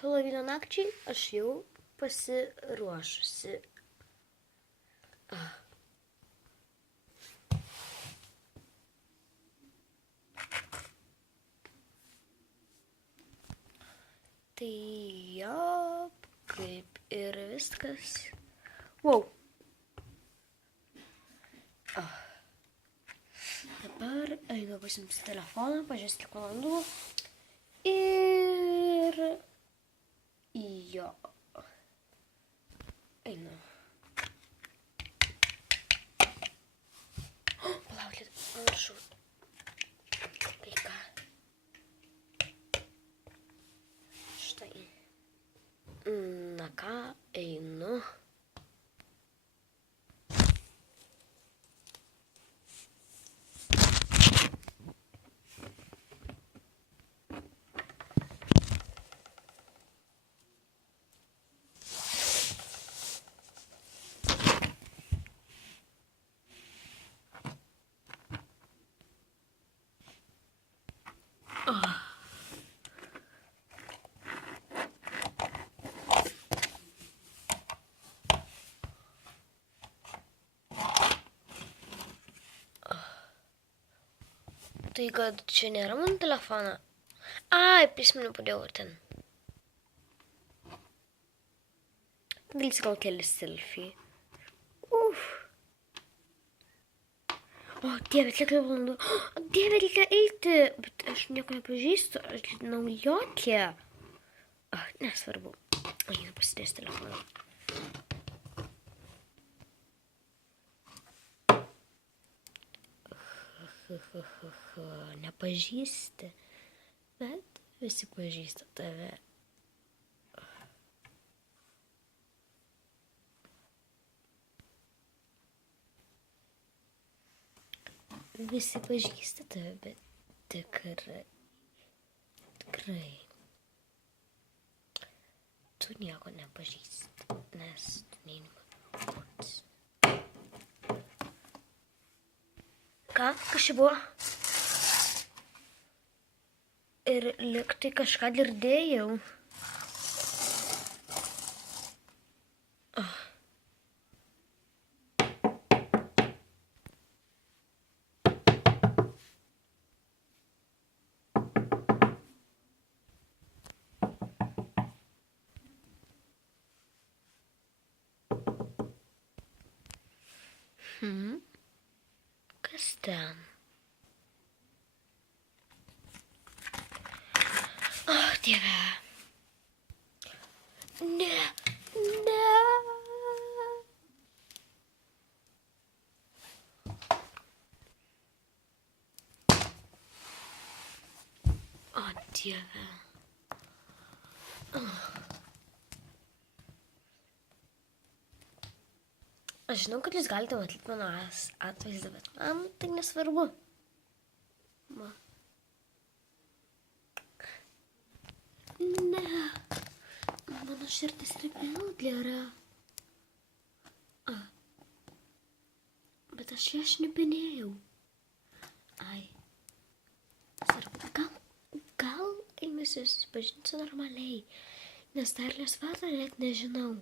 Helovino nakčiai aš jau pasiruošusi. Tai jo, kaip ir viskas. Wow. Dabar einu pasimti telefoną, pažiūrėsiu kiek valandų. Ir jo. Einu. Palaukit, pamiršau. Kai ką. Štai. Na ką, einu. Tai kad čia nėra mano telefoną. Ai, prisimenu, padėjau ten. Dalysi gal keli selfie. O, Dieve, kiek valandų. O, Dieve, reikia eiti. Bet aš nieko nepažįstu. Aš naujokė. Nesvarbu. Einu pasidėsiu telefoną. Nepažįsti, bet visi pažįsta tave. Visi pažįsta tave, bet tikrai. Tu nieko nepažįsti, nes tu neini man. Ką? Kas čia buvo? Ir liktai kažką girdėjau. Kas ten? Dieve. Ne. O, Dieve. Aš žinau, kad jūs galite matyti mano atvaizdą, bet man tai nesvarbu. Ne. Mano širdis yra pilna. Bet aš ją šnipinėjau. Ai. Svarbu. Gal einu susipažinti normaliai, nes Darlės vardą net nežinau.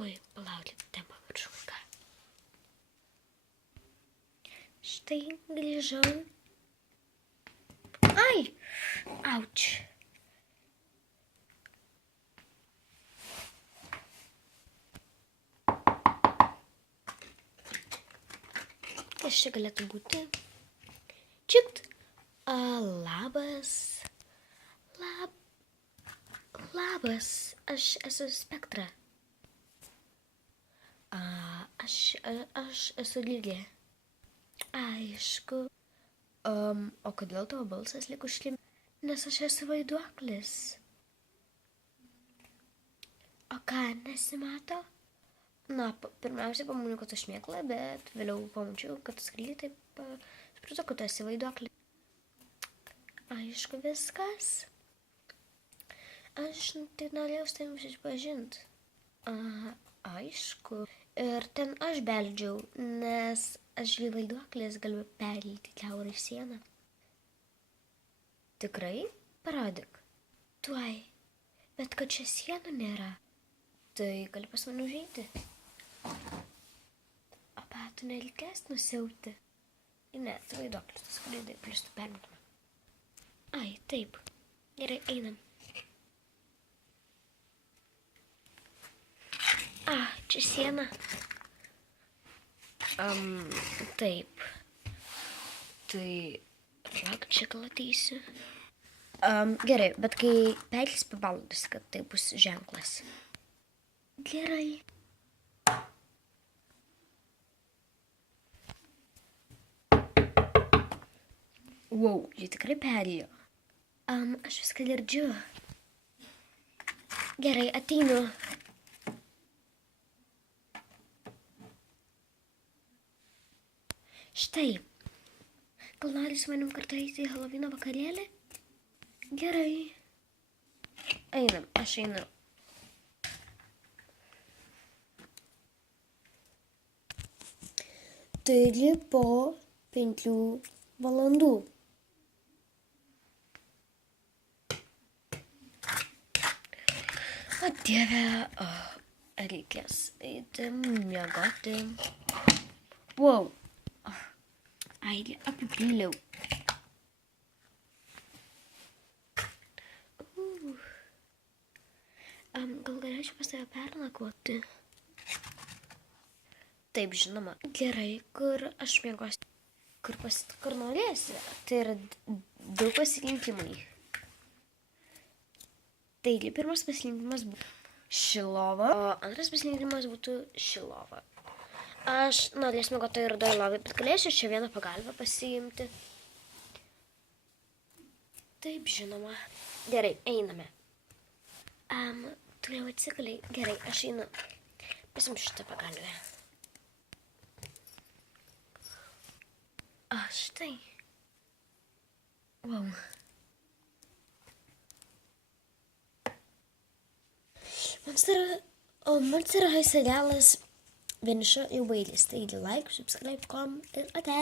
Oi, palaukit, ten pamiršau ką. Štai grįžau. Ai! Auč. Kas čia galėtų būti? Čikt. Labas. Labas. Aš esu Spektra. Aš esu Lilė. Aišku. O kodėl tavo balsas lyg užklim? Nes aš esu vaiduoklis. O ką, nesimato? Na, pirmiausia, pamaniau, kad aš mėkla, bet vėliau pamačiau, kad skrydį taip supratau, kad tu esi vaiduoklis. Aišku, viskas. Aš tai norėjau su tavim susipažinti. Aišku. Ir ten aš beldžiau, nes aš žinai vaiduoklis galiu perlyti kiaurą sieną. Tikrai? Parodyk. Tuoj. Bet kad čia sienų nėra, tai gali pas mane užeiti. O patų nereikės nusiauti. Ne, tai vaiduoklis, tas skraidai, plius tu permetama. Ai, taip. Gerai, einam. Čia siena. Taip. Tai, lauk, čia gal ateisiu. Gerai, bet kai perlis pavalgys, kad tai bus ženklas. Gerai. Wow, jie tikrai perėjo. Aš viską girdžiu. Gerai, ateinu. Štai. Gal nori su manim kartu eiti į Halloween vakarėlį? Gerai. Einam, aš einu. Taigi po 5 valandų. O Dieve, reikės eiti miegoti. Wow. Ai, apipyliau. Gal galėčiau pas tave pernakvoti? Taip, žinoma. Gerai, kur aš miegosiu? Kur norėsi? Tai yra 2 pasirinkimai. Taigi, pirmas pasirinkimas būtų šilova, o antras pasirinkimas būtų šilova. Aš norėsiu miegoti ir rudoje lovai, bet galėsiu čia vieną pagalbą pasiimti. Taip, žinoma. Gerai, einame. Tu jau atsigaliai. Gerai, aš einu. Pasimsiu šitą pagalbę. Štai. Wow. Monster High serialas vieniša jau baigėsi. Taigi like, subscribe, kom ir ate.